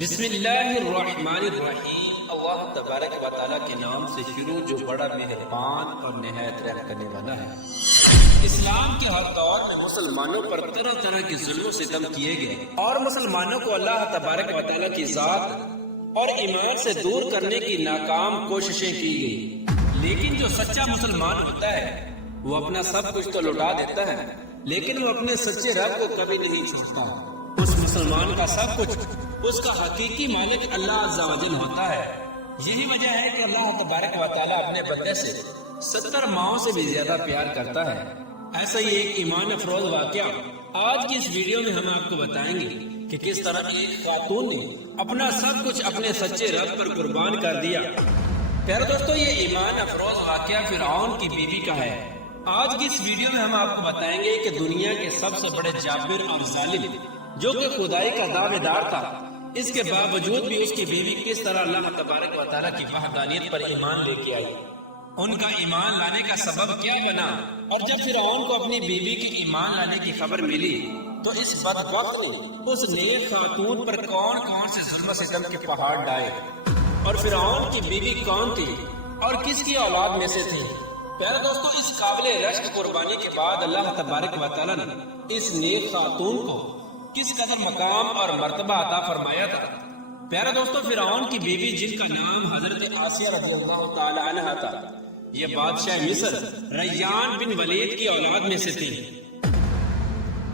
بسم اللہ الرحمن الرحیم۔ اللہ تبارک و تعالیٰ کے نام سے شروع جو بڑا مہربان اور نہایت رحم کرنے والا ہے۔ اسلام کے ہر دور میں مسلمانوں پر طرح طرح کے ظلم و ستم کیے گئے اور مسلمانوں کو اللہ تبارک و تعالیٰ کی ذات اور ایمان سے دور کرنے کی ناکام کوششیں کی گئی، لیکن جو سچا مسلمان ہوتا ہے وہ اپنا سب کچھ تو لوٹا دیتا ہے، لیکن وہ اپنے سچے رب کو کبھی نہیں چھوڑتا۔ اس مسلمان کا سب کچھ اس کا حقیقی مالک اللہ عز و جل ہوتا ہے۔ یہی وجہ ہے کہ اللہ تبارک و تعالیٰ اپنے بندے سے 70 ماؤں سے بھی زیادہ پیار کرتا ہے۔ ایسا ہی ایک ایمان افروز واقعہ آج کی اس ویڈیو میں ہم آپ کو بتائیں گے کہ کس طرح ایک خاتون نے اپنا سب کچھ اپنے سچے رب پر قربان کر دیا۔ پیارے دوستو، یہ ایمان افروز واقعہ فرعون کی بیوی کا ہے۔ آج کی اس ویڈیو میں ہم آپ کو بتائیں گے کہ دنیا کے سب سے بڑے جابر اور ظالم جو کہ خدائی کا دعوے دار تھا، اس کے باوجود بھی اس کی بیوی کس طرح اللہ تبارک و تعالیٰ کی وحدانیت پر ایمان لے کے آئی، ان کا ایمان لانے کا سبب کیا بنا، اور جب فرعون کو اپنی بیوی کی ایمان لانے کی خبر ملی تو اس بدبخت نے اس نیک خاتون پر کون کون سے ظلم و ستم کے پہاڑ ڈائے، اور فرعون کی بیوی کون تھی اور کس کی اولاد میں سے تھی۔ پیارے دوستو، اس قابل رشک قربانی کے بعد اللہ تبارک و تعالیٰ نے اس نیک خاتون کو کس قدر مقام اور مرتبہ عطا فرمایا تھا۔ پیارے دوستو، فرعون کی بیوی جن کا نام حضرت آسیہ رضی اللہ تعالی عنہ تھا، یہ بادشاہ مصر ریان بن ولید کی اولاد میں سے تھی،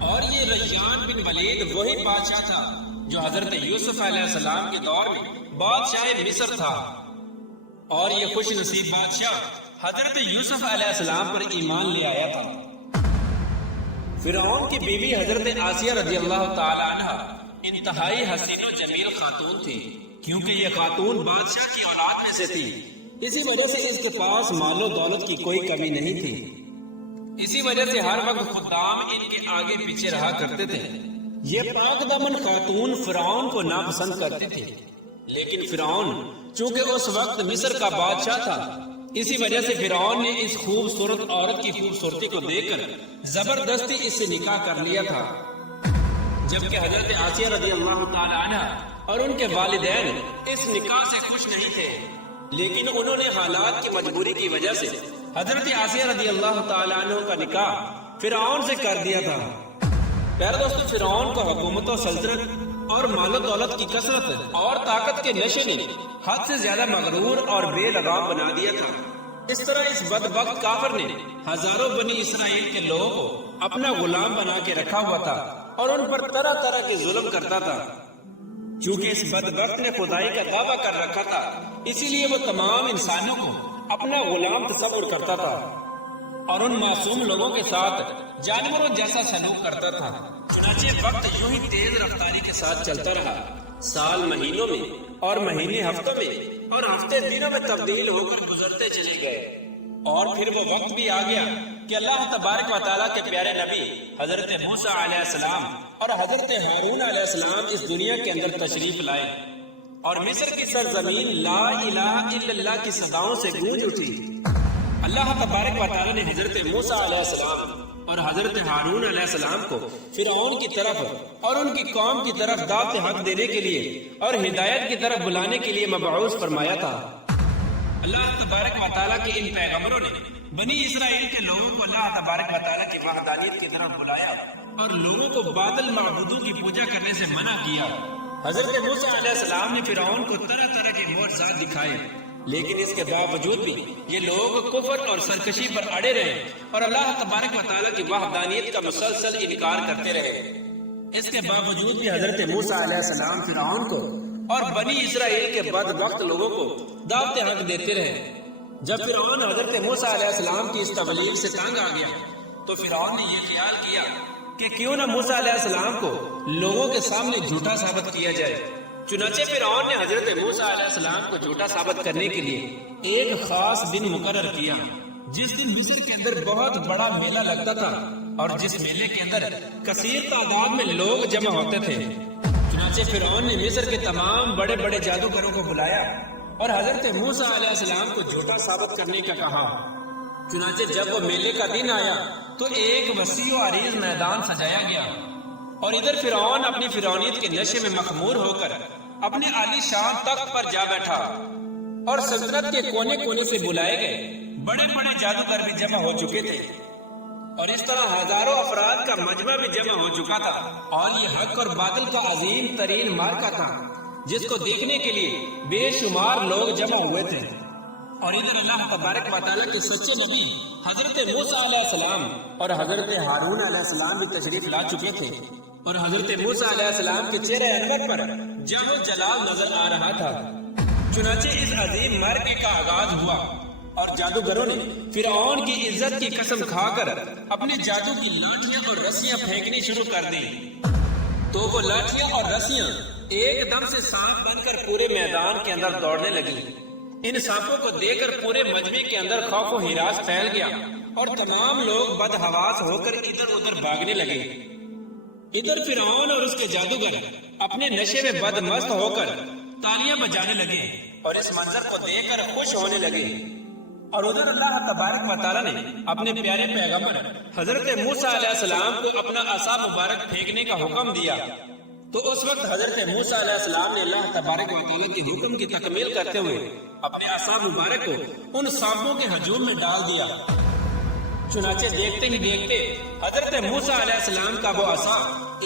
اور یہ ریان بن ولید وہی بادشاہ تھا جو حضرت یوسف علیہ السلام کے دور میں بادشاہ مصر تھا، اور یہ خوش نصیب بادشاہ حضرت یوسف علیہ السلام پر ایمان لے آیا تھا۔ فرعون کی بیوی حضرت آسیہ رضی اللہ تعالی عنہ انتہائی حسین و جمیل خاتون تھی، کیونکہ یہ خاتون بادشاہ کی اولاد میں سے تھی، اسی وجہ سے اس کے پاس مال و دولت کی کوئی کمی نہیں تھی، اسی وجہ سے ہر وقت خدام ان کے آگے پیچھے رہا کرتے تھے۔ یہ پاک دامن خاتون فرعون کو ناپسند کرتے تھے، لیکن فرعون چونکہ اس وقت مصر کا بادشاہ تھا، اسی وجہ سے فرعون نے اس خوبصورت عورت کی خوبصورتی کو دیکھ کر زبردستی اس سے نکاح کر لیا تھا، جبکہ حضرت آسیہ رضی اللہ تعالی عنہ اور ان کے والدین اس نکاح سے خوش نہیں تھے، لیکن انہوں نے حالات کی مجبوری کی وجہ سے حضرت آسیہ رضی اللہ تعالی عنہ کا نکاح فرعون سے کر دیا تھا۔ پیارے دوستو، فرعون کو حکومت و سلطنت اور مال و دولت کی کثرت اور طاقت کے نشے نے حد سے زیادہ مغرور اور بے لگام بنا دیا تھا۔ اس طرح اس بدبخت کافر نے ہزاروں بنی اسرائیل کے لوگوں کو اپنا غلام بنا کے رکھا ہوا تھا اور ان پر طرح طرح کے ظلم کرتا تھا۔ چونکہ اس بدبخت نے خدائی کا دعویٰ کر رکھا تھا، اسی لیے وہ تمام انسانوں کو اپنا غلام تصور کرتا تھا اور ان معصوم لوگوں کے ساتھ جانوروں جیسا سلوک کرتا تھا۔ چنانچہ وقت یوں ہی تیز رفتاری کے ساتھ چلتا رہا، سال مہینوں میں اور مہینے ہفتوں میں اور ہفتے دنوں میں تبدیل ہو کر گزرتے چلے گئے، اور پھر وہ وقت بھی آ گیا کہ اللہ تبارک و تعالیٰ کے پیارے نبی حضرت موسیٰ علیہ السلام اور حضرت ہارون علیہ السلام اس دنیا کے اندر تشریف لائے، اور مصر کی سرزمین لا الہ الا اللہ کی صداؤں سے گونج اٹھی۔ اللہ تبارک و تعالیٰ نے حضرت موسیٰ علیہ السلام اور حضرت ہارون علیہ السلام کو فرعون کی طرف اور ان کی قوم کی طرف دعوت حق دینے کے لیے اور ہدایت کی طرف بلانے کے لیے مبعوث فرمایا تھا۔ اللہ تبارک و تعالیٰ کے ان پیغمبروں نے بنی اسرائیل کے لوگوں کو اللہ تبارک و تعالیٰ کی وحدانیت کی طرف بلایا اور لوگوں کو باطل معبودوں کی پوجا کرنے سے منع کیا۔ حضرت موسیٰ علیہ السلام نے فرعون کو طرح طرح کے معجزات دکھائے، لیکن اس کے باوجود بھی یہ لوگ کفر اور سرکشی پر اڑے رہے اور اللہ تبارک و تعالیٰ کی وحدانیت کا مسلسل انکار کرتے رہے۔ اس کے باوجود بھی حضرت موسیٰ علیہ السلام فرعون کو اور بنی اسرائیل کے بدبخت لوگوں کو دعوت حق دیتے رہے۔ جب فرعون حضرت موسیٰ علیہ السلام کی اس تبلیغ سے تنگ آ گیا تو فرعون نے یہ خیال کیا کہ کیوں نہ موسیٰ علیہ السلام کو لوگوں کے سامنے جھوٹا ثابت کیا جائے۔ چنانچہ فرعون نے حضرت موسیٰ علیہ السلام کو جھوٹا ثابت کرنے کے لیے ایک خاص دن مقرر کیا، جس دن مصر کے اندر بہت بڑا میلہ لگتا تھا اور جس میلے کے اندر کثیر تعداد میں لوگ جمع ہوتے تھے۔ چنانچہ فرعون نے مصر کے تمام بڑے بڑے جادوگروں کو بلایا اور حضرت موسیٰ علیہ السلام کو جھوٹا ثابت کرنے کا کہا۔ چنانچہ جب وہ میلے کا دن آیا تو ایک وسیع و عریض میدان سجایا گیا، اور ادھر فرعون اپنی فرعونیت کے نشے میں مخمور ہو کر اپنے عالی شان تخت پر جا بیٹھا اور سلطنت کے کونے کونے سے بلائے گئے بڑے بڑے جادوگر بھی جمع ہو چکے تھے، اور اس طرح ہزاروں افراد کا مجمع بھی جمع ہو چکا تھا، اور یہ حق اور باطل کا عظیم ترین معرکہ تھا جس کو دیکھنے کے لیے بے شمار لوگ جمع ہوئے تھے۔ اور ادھر اللہ تبارک و تعالیٰ کے سچے نبی حضرت موسیٰ علیہ السلام اور حضرت ہارون علیہ السلام بھی تشریف لا چکے تھے، اور حضرت موسیٰ علیہ السلام کے چہرے انور پر جل و جلال نظر آ رہا تھا۔ چنانچہ اس عظیم معرکے کا آغاز ہوا، اور جادوگروں نے فرعون کی عزت کی قسم کھا کر اپنے جادو کی لاٹھیاں اور رسیاں پھینکنی شروع کر دی، تو وہ لاٹھیاں اور رسیاں ایک دم سے سانپ بن کر پورے میدان کے اندر دوڑنے لگی۔ ان سانپوں کو دیکھ کر پورے مجمع کے اندر خوف و ہراس پھیل گیا، اور تمام لوگ بدحواس ہو کر ادھر ادھر بھاگنے لگے۔ ادھر فرعون اور اس کے جادوگر اپنے نشے میں بدمست ہو کر تالیاں بجانے لگے اور اس منظر کو دیکھ کر خوش ہونے لگے، اور ادھر اللہ تبارک و تعالیٰ نے اپنے پیارے پیغمبر حضرت موسیٰ علیہ السلام کو اپنا عصا مبارک پھینکنے کا حکم دیا، تو اس وقت حضرت موسیٰ علیہ السلام نے اللہ تبارک و تعالیٰ کے حکم کی تکمیل کرتے ہوئے اپنے عصا مبارک کو ان سانپوں کے ہجوم میں ڈال دیا۔ چنانچہ دیکھتے ہی دیکھتے حضرت موسیٰ علیہ السلام کا وہ عصا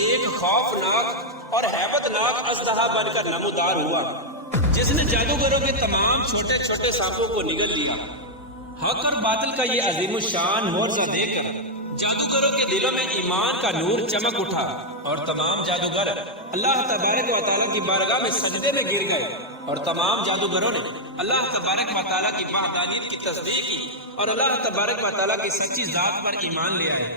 ایک خوفناک اور ہیبت ناک اژدہا بن کر نمودار ہوا، جس نے جادوگروں کے تمام چھوٹے چھوٹے سانپوں کو نگل لیا۔ حق اور باطل کا یہ عظیم الشان معجزہ دیکھ کر جادوگروں کے دلوں میں ایمان کا نور چمک اٹھا، اور تمام جادوگر اللہ تبارک و تعالیٰ کی بارگاہ میں سجدے میں گر گئے، اور تمام جادوگروں نے اللہ تبارک و تعالیٰ کی وحدانیت کی تصدیق کی اور اللہ تبارک و تعالیٰ کی سچی ذات پر ایمان لے آئے۔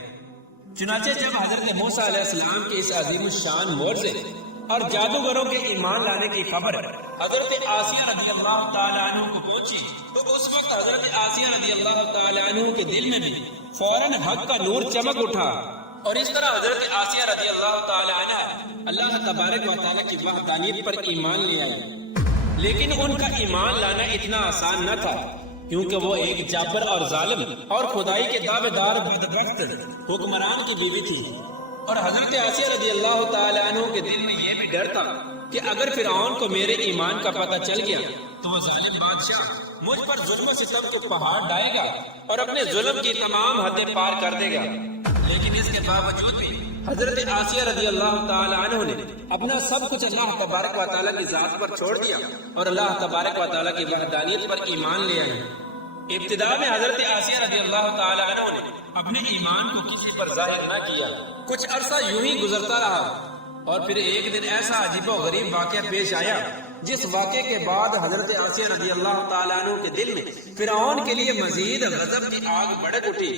چنانچہ جب حضرت موسیٰ علیہ السلام کے اس عظیم الشان معجزے اور جادوگروں کے ایمان لانے کی خبر حضرت آسیہ رضی اللہ تعالیٰ عنہ کو پہنچی، تو اس وقت حضرت آسیہ رضی اللہ تعالیٰ عنہ کے دل میں بھی فوراً حق کا نور چمک اٹھا، اور اس طرح حضرت آسیہ رضی اللہ تعالیٰ عنہ اللہ تبارک و تعالیٰ کی وحدانیت پر ایمان لے آئے۔ لیکن ان کا ایمان لانا اتنا آسان نہ تھا، کیونکہ وہ ایک جابر اور ظالم اور خدائی کے دعوے دار بدبخت حکمران کی بیوی تھی، اور حضرت آسیہ رضی اللہ تعالیٰ عنہ کے دل میں یہ بھی ڈر تھا کہ اگر فرعون کو میرے ایمان کا پتہ چل گیا تو وہ ظالم بادشاہ مجھ پر ظلم و ستم کے پہاڑ ڈائے گا اور اپنے ظلم کی تمام حدیں پار کر دے گا۔ لیکن اس کے باوجود بھی حضرت آسیہ رضی اللہ تعالیٰ عنہ نے اپنا سب کچھ اللہ تبارک و تعالیٰ کی ذات پر چھوڑ دیا اور اللہ تبارک و تعالیٰ کی وحدانیت پر ایمان لے آئے۔ ابتدا میں حضرت آسیہ رضی اللہ تعالیٰ عنہ نے اپنے ایمان کو کسی پر ظاہر نہ کیا، کچھ عرصہ یوں ہی گزرتا رہا، اور پھر ایک دن ایسا عجیب و غریب واقعہ پیش آیا جس واقعے کے بعد حضرت آسیہ رضی اللہ تعالیٰ عنہ کے دل میں فرعون کے لیے مزید غضب کی آگ بھڑک اٹھی،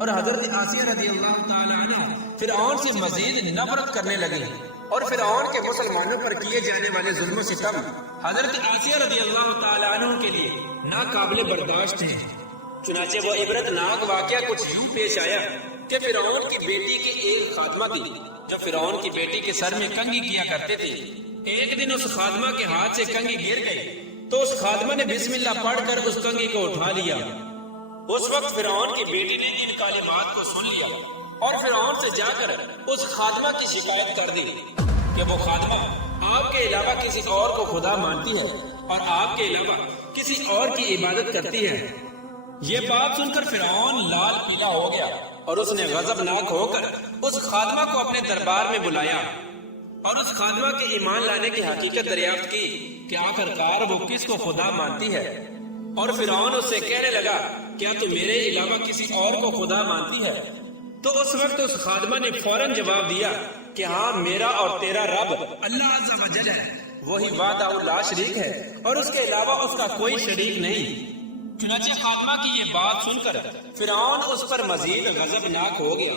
اور حضرت آسیہ رضی اللہ تعالیٰ عنہ فرعون سے مزید نفرت کرنے لگے، اور فرعون کے مسلمانوں پر کیے جانے والے ظلم و ستم حضرت آسیہ رضی اللہ تعالیٰ عنہ کے لیے ناقابل برداشت ہیں۔ چنانچہ وہ عبرت ناک واقعہ کچھ یوں پیش آیا کہ فرعون کی بیٹی کی ایک خادمہ تھی جو فرعون کی بیٹی کے سر میں کنگھی کیا کرتے تھے۔ ایک دن اس خادمہ کے ہاتھ سے کنگھی گر گئی تو اس خادمہ نے بسم اللہ پڑھ کر اس کنگھی کو اٹھا لیا۔ اس وقت فرعون کی بیٹی نے ان کلمات کو سن لیا اور فرعون سے جا کر اس خادمہ کی شکایت کر دی کہ وہ خادمہ آپ کے علاوہ کسی اور کو خدا مانتی ہے اور آپ کے علاوہ کسی اور کی عبادت کرتی ہے۔ یہ بات سن کر فرعون لال پیلا ہو گیا اور اس نے غضبناک ہو کر اس خادمہ کو اپنے دربار میں بلایا اور اس خادمہ کے ایمان لانے کی حقیقت دریافت کی کہ آخرکار وہ کس کو خدا مانتی ہے، اور فرعون اس سے کہنے لگا کیا تو میرے علاوہ کسی اور کو خدا مانتی ہے؟ تو اس وقت اس خادمہ نے فوراً جواب دیا کہ ہاں، میرا اور تیرا رب اللہ عز و جل ہے، وہی وحدہ لا شریک ہے اور اس کے علاوہ اس کا کوئی شریک نہیں۔ چنانچہ خادمہ کی یہ بات سن کر فرعون اس پر مزید غضبناک ہو گیا۔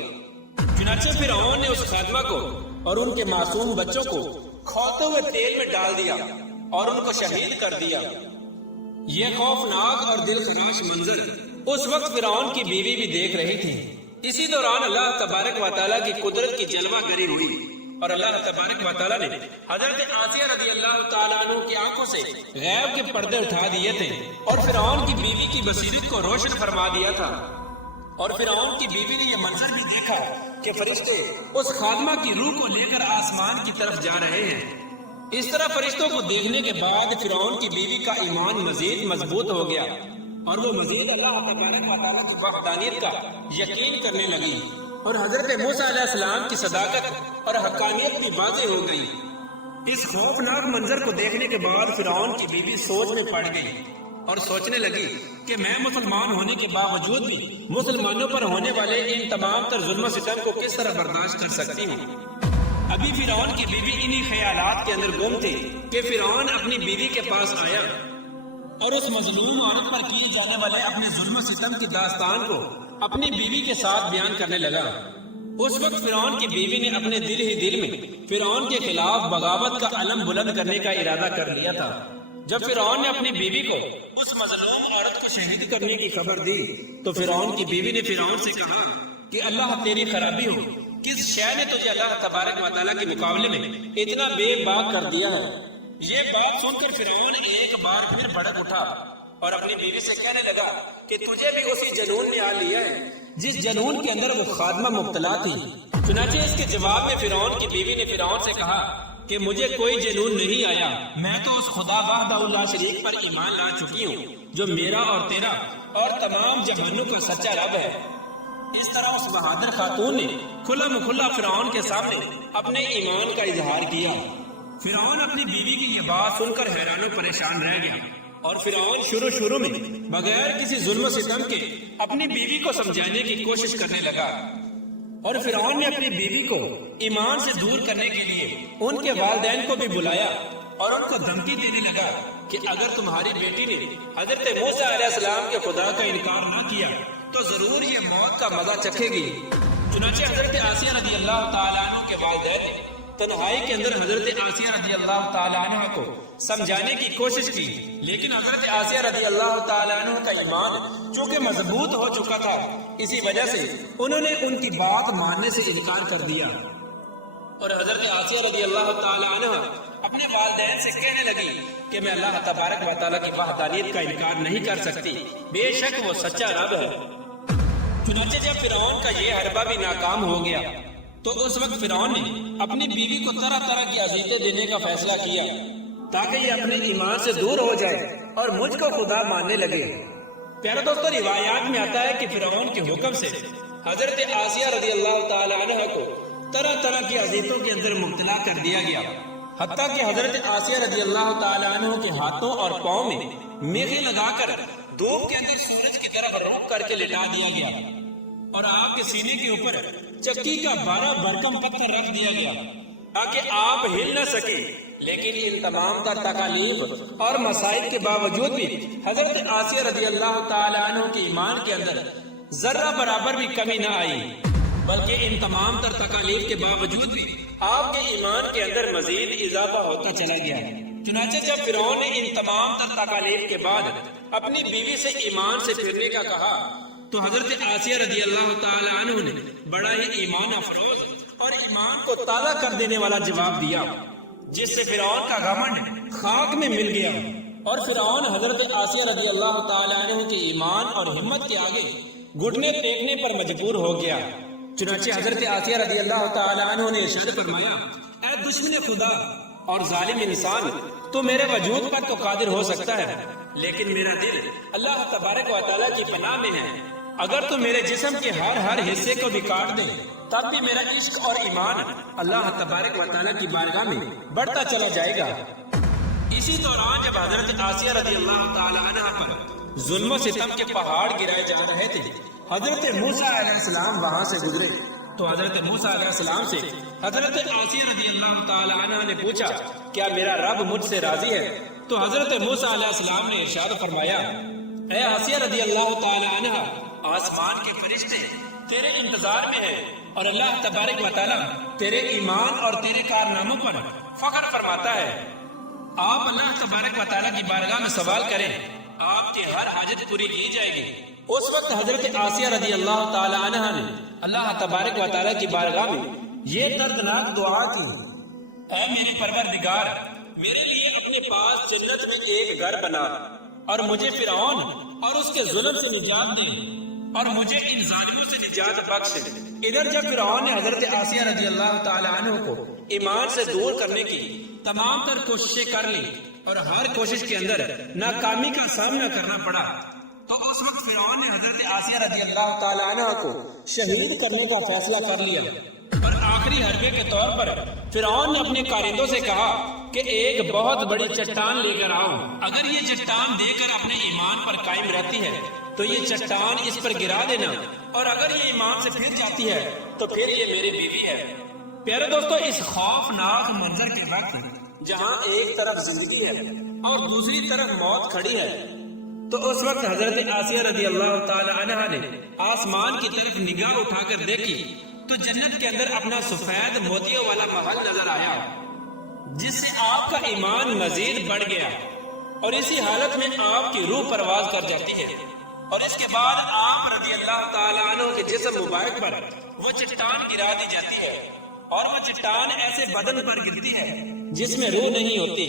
چنانچہ فرعون نے اس خادمہ کو اور ان کے معصوم بچوں کو کھولتے ہوئے تیل میں ڈال دیا اور ان کو شہید کر دیا۔ یہ خوفناک اور دل خراش منظر اس وقت فرعون کی بیوی بھی دیکھ رہی تھی۔ اسی دوران اللہ تبارک و تعالیٰ کی قدرت کی جلوہ گری ہوئی اور اللہ تبارک و تعالیٰ نے حضرت آسیہ رضی اللہ تعالیٰ عنہ کی آنکھوں سے غیب کے پردے اٹھا دیے تھے اور فرعون کی بیوی کی بصیرت کو روشن فرما دیا تھا، اور فرعون کی بیوی نے یہ منظر بھی دیکھا کہ فرشتے اس خادمہ کی روح کو لے کر آسمان کی طرف جا رہے ہیں، اس طرح فرشتوں کو دیکھنے کے بعد فرعون کی بیوی کا ایمان مزید مضبوط ہو گیا اور وہ مزید اللہ تبارک و تعالیٰ کی وحدانیت کا یقین کرنے لگی، اور حضرت موسیٰ علیہ السلام کی صداقت اور حقانیت بھی واضح ہو گئی۔ اس خوفناک منظر کو دیکھنے کے بعد فرعون کی بیوی سوچ میں پڑ گئی اور سوچنے لگی کہ میں مسلمان ہونے کے باوجود بھی مسلمانوں پر ہونے والے ان تمام تر ظلم و ستم کو کس طرح برداشت کر سکتی ہوں۔ ابھی فرعون کی بیوی انہی خیالات کے اندر گم تھی کہ فرعون اپنی بیوی کے پاس آیا اور اس مظلوم عورت پر کیے جانے والے اپنے ظلم و ستم کی داستان کو اپنی بیوی کے ساتھ بیان کرنے لگا۔ اس وقت فرعون کی بیوی نے اپنے دل ہی دل میں فرعون کے خلاف بغاوت کا علم بلند کرنے کا ارادہ کر لیا تھا۔ جب فرعون نے اپنی بیوی کو اس مظلوم عورت کو شہید کرنے کی خبر دی تو فرعون کی بیوی نے فرعون سے کہا کہ اللہ تیری خرابی ہو، کس شے نے تجھے اللہ تبارک و تعالیٰ کے مقابلے میں اتنا بے باک کر دیا ہے؟ یہ بات سن کر فرعون ایک بار پھر بھڑک اٹھا اور اپنی بیوی سے کہنے لگا کہ تجھے بھی اسی جنون نے آ لیا ہے جس جنون کے اندر وہ خادمہ مبتلا تھی۔ چنانچہ اس کے جواب میں فرعون کی بیوی نے فرعون سے کہا کہ مجھے کوئی جنون نہیں آیا، میں تو اس خدا وحدہ لا شریک پر ایمان لا چکی ہوں جو میرا اور تیرا اور تمام جہانوں کا سچا رب ہے۔ اس طرح اس بہادر خاتون نے کھلا مکھلا فرعون کے سامنے اپنے ایمان کا اظہار کیا۔ فرعون اپنی بیوی کی یہ بات سن کر حیران و پریشان رہ گیا اور فرعون شروع میں بغیر کسی ظلم و ستم کے اپنی بیوی کو سمجھانے کی کوشش کرنے لگا، اور فرعون نے اپنی بیوی کو ایمان سے دور کرنے کے لیے ان کے والدین کو بھی بلایا اور ان کو دھمکی دینے لگا کہ اگر تمہاری بیٹی نے حضرت موسیٰ علیہ السلام کے خدا کا انکار نہ کیا تو ضرور یہ موت کا مزہ چکھے گی۔ چنانچہ حضرت آسیہ رضی اللہ تعالیٰ عنہ کے والدین نے تنہائی کے اندر حضرت آسیہ رضی اللہ تعالیٰ عنہ کو سمجھانے کی کوشش کی، لیکن حضرت آسیہ رضی اللہ تعالیٰ عنہ کا ایمان چونکہ مضبوط ہو چکا تھا، اسی وجہ سے انہوں نے ان کی بات ماننے سے انکار کر دیا، اور حضرت آسیہ رضی اللہ تعالیٰ عنہ اپنے والدین سے کہنے لگی کہ میں اللہ تبارک و تعالیٰ کی وحدانیت کا انکار نہیں کر سکتی، بے شک وہ سچا رب ہے۔ چنانچہ جب فرعون کا یہ حربہ بھی ناکام ہو گیا تو اس وقت فرعون نے اپنی بیوی کو طرح طرح کی اذیتیں دینے کا فیصلہ کیا تاکہ یہ اپنے ایمان سے دور ہو جائے اور مجھ کو خدا ماننے لگے۔ پیارے دوستو، روایات میں آتا ہے کہ فرعون کے حکم سے حضرت آسیہ رضی اللہ تعالی عنہ کو طرح طرح کی اذیتوں کے اندر مبتلا کر دیا گیا، حتیٰ کہ حضرت آسیہ رضی اللہ تعالی عنہ کے ہاتھوں اور پاؤں میں میخیں لگا کر دھوپ کے اندر سورج کی طرف رخ کر کے لٹا دیا گیا، اور آپ کے سینے کے اوپر چکی کا 12 بھرکم پتھر رکھ دیا گیا تاکہ آپ ہل نہ سکے۔ لیکن ان تمام تر تکالیف اور مصائب کے باوجود بھی حضرت آسیہ رضی اللہ تعالی عنہ کے ایمان کے اندر ذرہ برابر بھی کمی نہ آئی، بلکہ ان تمام تر تکالیف کے باوجود بھی آپ کے ایمان کے اندر مزید اضافہ ہوتا چلا گیا۔ چنانچہ جب فرعون نے ان تمام تر تکالیف کے بعد اپنی بیوی سے ایمان سے پھرنے کا کہا تو حضرت آسیہ رضی اللہ تعالی عنہ نے بڑا ہی ایمان افروز اور ایمان کو تازہ کر دینے والا جواب دیا، جس سے فرعون کا گھمنڈ خاک میں مل گیا، اور فرعون حضرت آسیہ رضی اللہ تعالی عنہ کے ایمان اور ہمت کے آگے گھٹنے ٹیکنے پر مجبور ہو گیا۔ چنانچہ حضرت آسیہ رضی اللہ تعالی عنہ نے ارشاد فرمایا، اے دشمن خدا اور ظالم انسان، تو میرے وجود پر تو قادر ہو سکتا ہے، لیکن میرا دل اللہ تبارک و تعالیٰ کی پناہ میں ہے۔ اگر تو میرے جسم کے ہر حصے کو بھی کاٹ دے تب بھی میرا عشق اور ایمان اللہ تبارک و تعالیٰ کی بارگاہ میں بڑھتا چلا جائے گا۔ اسی دوران جب حضرت آسیہ رضی اللہ تعالی عنہ پر ظلم و ستم کے پہاڑ گرائے جا رہے تھے، حضرت موسیٰ علیہ السلام وہاں سے گزرے تو حضرت موسیٰ علیہ السلام سے حضرت آسیہ رضی اللہ تعالی عنہ نے پوچھا، کیا میرا رب مجھ سے راضی ہے؟ تو حضرت موسیٰ علیہ السلام نے ارشاد فرمایا، اے آسیہ رضی اللہ تعالی عنہ، آسمان کے فرشتے تیرے انتظار میں ہیں اور اللہ تبارک و تعالیٰ تیرے ایمان اور تیرے کارناموں پر فخر فرماتا ہے۔ آپ اللہ تبارک و تعالیٰ کی بارگاہ میں سوال کریں، آپ کی ہر حاجت پوری کی جائے گی۔ اس وقت حضرت آسیہ رضی اللہ تعالی عنہ نے اللہ تبارک و تعالیٰ کی بارگاہ میں یہ دردناک دعا کی، اے میری پروردگار، میرے لیے اپنے پاس جنت میں ایک گھر بنا اور مجھے فرعون اور اس کے ظلم سے نجات دے اور مجھے ان ظالموں سے نجات بخش۔ ادھر جب فرعون نے حضرت آسیہ رضی اللہ تعالی عنہ کو ایمان سے دور کرنے کی تمام تر کوششیں کر لی اور ہر کوشش کے اندر ناکامی کا سامنا کرنا پڑا، تو اس وقت فرعون نے حضرت آسیہ رضی اللہ تعالی عنہ کو شہید کرنے کا فیصلہ کر لیا، اور آخری حربے کے طور پر فرعون نے اپنے کارندوں سے کہا کہ ایک بہت بڑی چٹان لے کر آؤ، اگر یہ چٹان دے کر اپنے ایمان پر قائم رہتی ہے تو یہ چٹان اس پر گرا دینا، اور اگر یہ ایمان سے پھر جاتی ہے تو پھر یہ میری بیوی ہے۔ پیارے دوستو، اس خوفناک منظر کے وقت جہاں ایک طرف زندگی ہے اور دوسری طرف موت کھڑی ہے، تو اس وقت حضرت آسیہ رضی اللہ تعالی عنہ نے آسمان کی طرف نگاہ اٹھا کر دیکھی تو جنت کے اندر اپنا سفید موتیوں والا محل نظر آیا، جس سے آپ کا ایمان مزید بڑھ گیا، اور اسی حالت میں آپ کی روح پرواز کر جاتی ہے، اور اس کے بعد آپ رضی اللہ تعالی عنہ کے جسم مبارک پر وہ چٹان گرا دی جاتی ہے، اور وہ چٹان ایسے بدن پر گرتی ہے جس میں روح نہیں ہوتی۔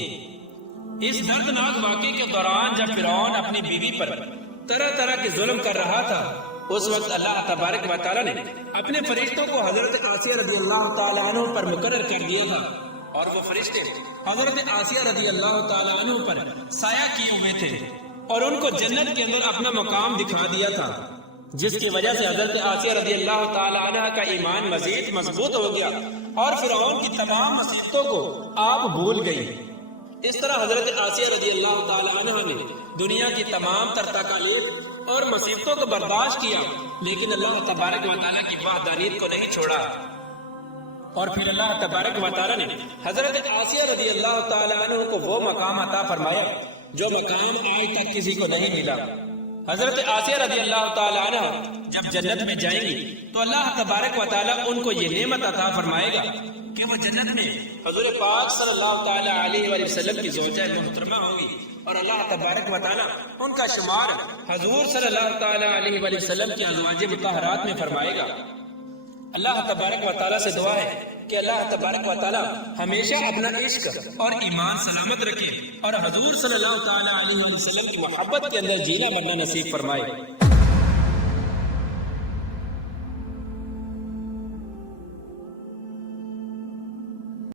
اس دردناک واقعے کے دوران جب فرعون اپنی بیوی پر طرح طرح کے ظلم کر رہا تھا، اس وقت اللہ تبارک و تعالی نے اپنے فرشتوں کو حضرت آسیہ رضی اللہ تعالی عنہ پر مقرر کر دیا تھا، اور وہ فرشتے حضرت آسیہ رضی اللہ تعالی عنہ پر سایہ کیے ہوئے تھے، اور ان کو جنت کے اندر اپنا مقام دکھا دیا تھا، جس کی وجہ سے حضرت آسیہ رضی اللہ تعالی عنہ کا ایمان مزید مضبوط ہو گیا، اور فرعون کی تمام مصیبتوں کو آپ بھول گئی۔ اس طرح حضرت آسیہ رضی اللہ تعالی عنہ نے دنیا کی تمام تر تکالیف اور مصیبتوں کو برداشت کیا، لیکن اللہ تبارک و تعالیٰ کی وحدانیت کو نہیں چھوڑا، اور پھر اللہ تبارک و تعالیٰ نے حضرت آسیہ رضی اللہ تعالی عنہ کو وہ مقام عطا فرمایا جو مقام آج تک کسی کو نہیں ملا۔ حضرت آسیہ رضی اللہ تعالی عنہ جب جنت میں جائیں گی تو اللہ تبارک و تعالیٰ ان کو یہ نعمت عطا فرمائے گا کہ وہ جنت میں حضور پاک صلی اللہ تعالی علیہ وآلہ وسلم کی زوجہ محترمہ ہوں گی، اور اللہ تبارک و تعالیٰ ان کا شمار حضور صلی اللہ تعالی علیہ وآلہ وسلم کی ازواج مطہرات میں فرمائے گا۔ اللہ تبارک و تعالیٰ سے دعا ہے کہ اللہ تبارک و تعالیٰ ہمیشہ اپنا عشق اور ایمان سلامت رکھے، اور حضور صلی اللہ تعالی علیہ وآلہ وسلم کی محبت کے اندر جینا مرنا نصیب فرمائے۔